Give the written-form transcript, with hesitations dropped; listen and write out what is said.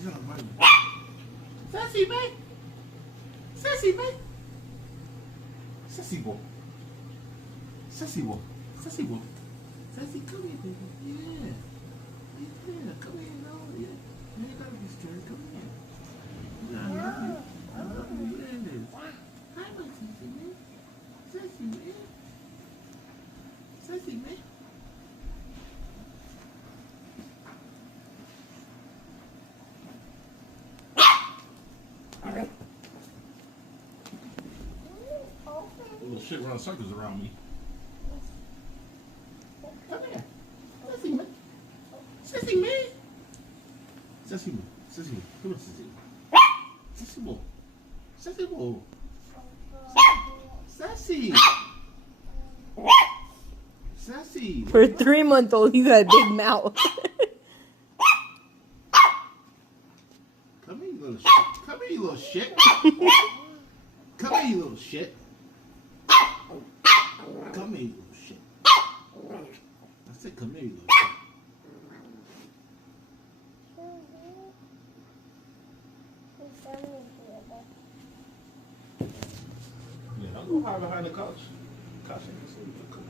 She's on a vitamin. Sassy, man. Sassy, man. Sassy boy. Sassy boy. Sassy boy. Sassy, come here, baby. Yeah. Yeah, come here, no. Yeah. You ain't gotta be scared. Come here. Yeah, I love you. I love you. Yeah, it is. Hi, my sassy, man. Sassy, man. Sassy, man. Little shit run circles around me. Come here. Sissy man. Sissy man. Sissy man. Sissy man. Come on, Sissy. Sissy boy. Sissy boy. Sassy. Sassy. For a 3-month-old, you got a big mouth. Come here, you little shit. Come here, you little shit. Come here, you little shit. Come here, you little shit. I said, come here, you little shit. Yeah, don't go hide behind the couch. Couch ain't gonna see you. Come on.